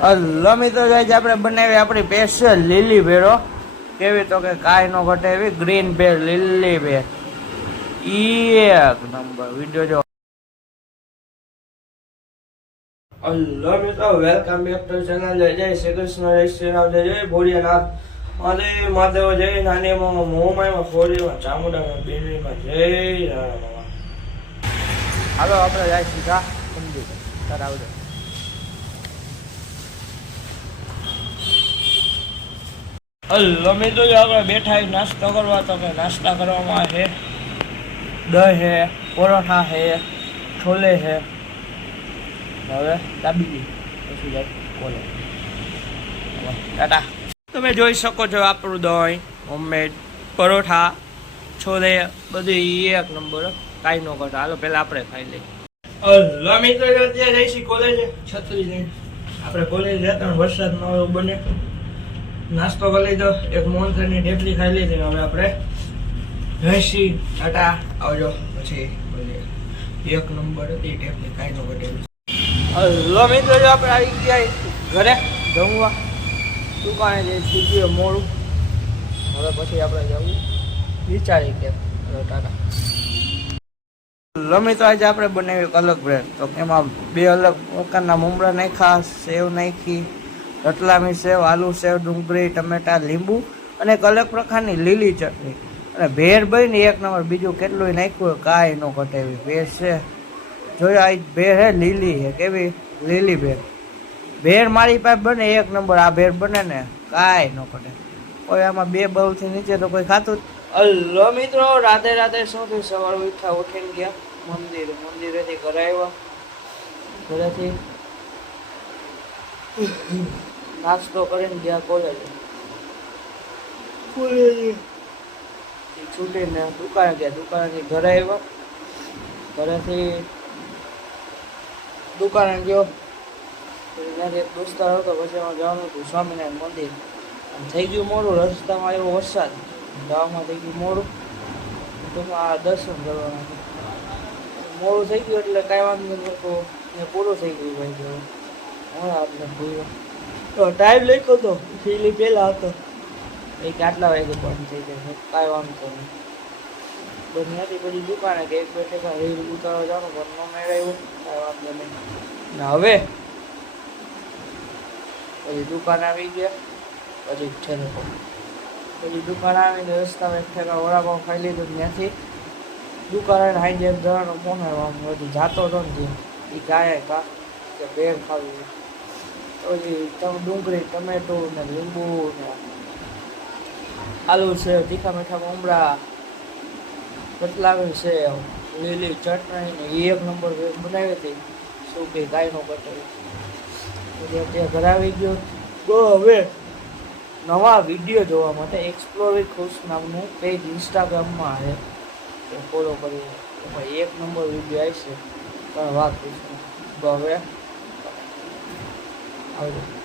લમી તો જાય આપણે બનાવી આપણી સ્પેશિયલ લીલી ભેળો કેવી તો કે કાંઈ નો ઘટે એવી ગ્રીન ભેળ લીલી ભેળ એક નંબર વિડીયો જો. હલો મિત્રો વેલકમ બેક ટુ ચેનલ જય શ્રી કૃષ્ણ જય શ્રી રામ જય ભોળિયાનાથ અને મહાદેવ જય નાની મામા મોમામાં ફોડીમાં ચામુંડામાં બેનીમાં જય રામ. હાલો આપણે જાય સીધા મંદિર કરાવજો. હલો મિત્રો આપણે બેઠા નાસ્તો કરવા તો નાસ્તા કરવામાં છે દહીં છે પરોઠા છે છોલે છે. હવે દાબી પછી જાય બોલો ટાટા. તમે જોઈ શકો છો આપણું દહીં હોમમેડ પરોઠા છોલે બધું એક નંબર કાંઈ ન કરતા. હાલો પહેલાં આપણે ખાઈ લઈએ. હલો મિત્રો અત્યારે જઈશી કોલેજે છત્રી લઈને. આપણે કોલેજ જતા વરસાદ ન હોય બને નાસ્તો કરી લીધો એક મોહનથાળની ઢેફલી ખાઈ લીધી. હવે આપણે જઈશી ટાટા આવજો પછી બોલીએ. એક નંબર હતી ઢેફલી કાંઈ ન ઘટેલી. હલો મિત્રો જો આપણે આવી ગયા ઘરે જમવા દુકાને જે સીધું મોડું. હવે પછી આપણે જવું વિચારી કે ટાટા. લમી તો આજે આપણે બનાવી અલગ બ્રેડ તો એમાં બે અલગ પ્રકારના મમરા નાખ્યા સેવ નાખી રતલામી સેવ આલુ સેવ ડુંગળી ટમેટા લીંબુ અને એક અલગ પ્રકારની લીલી ચટણી અને ભેળ બની એક નંબર. બીજું કેટલું નાખ્યું કાંઈ ન ઘટે એવી ભેળ છે. જોયો આ ભેળ હે લીલી હે કેવી લીલી ભેળ. ભેળ મારી પાસે બને એક નંબર. આ ભેળ બને ને કાંઈ ન ઘટે. કોઈ આમાં બે બહુથી નીચે તો કોઈ ખાતું. હલો મિત્રો રાધે રાધે. શું થયું સવાર ઉઠા ઉઠીને ગયા મંદિરેથી ઘરે આવ્યા. ઘરેથી નાસ્તો કરીને ગયા કોલેજ છૂટીને દુકાને ગયા. દુકાનેથી ઘરે આવ્યા. ઘરેથી દુકાને ગયો ત્યાંથી એક દોસ્તાર હતો પછી એમાં જવાનું હતું સ્વામિનારાયણ મંદિર. થઈ ગયું મોડું રસ્તામાં આવ્યો વરસાદ જવામાં થઈ ગયું મોડું. ટૂંકમાં દર્શન કરવાના મોડું થઈ ગયું એટલે કાંઈ વાંધો નહોતું ને પૂરું થઈ ગયું ભાઈ ગયો હું આપણે ભૂલ્યો તો ટાઈમ લખ્યો હતો ફીલી પહેલાં હતો એ આટલા વાગે બંધ થઈ જાય કાંઈ વાંધો નહીં. ત્યાંથી પછી દુકાને કે એક બે ટકા રીલ ઉતારવા જવાનું પણ ન મેળવ્યું કાંઈ વાંધો નહીં. ને હવે પછી દુકાન આવી ગયા. પછી ઠેકો પછી દુકાન આવીને રસ્તામાં એક ઠેકા વડાપાઉં ખાઈ લીધું. ત્યાંથી દુકાન હાઈ જેમ જવાનો ફોન આવ્યો હજી જાતો હતો ને એ ગાય કા કે ભેળ ખાવી પછી ડુંગળી ટમેટું ને લીંબુ ને આલુ છે તીખા મીઠા મમરા રતલામી છે લીલી ચટણી ને એક નંબર બનાવી હતી. શું કે ગાયનો કટોરી પછી અત્યારે ઘરે આવી ગયો. તો હવે નવા વિડીયો જોવા માટે એક્સપ્લોર વિથ ખુશ નામનું પેજ ઇન્સ્ટાગ્રામમાં છે એ ફોલો કરી એમાં એક નંબર વિડીયો આવશે. પણ વાત પૂછું તો હવે આવજો.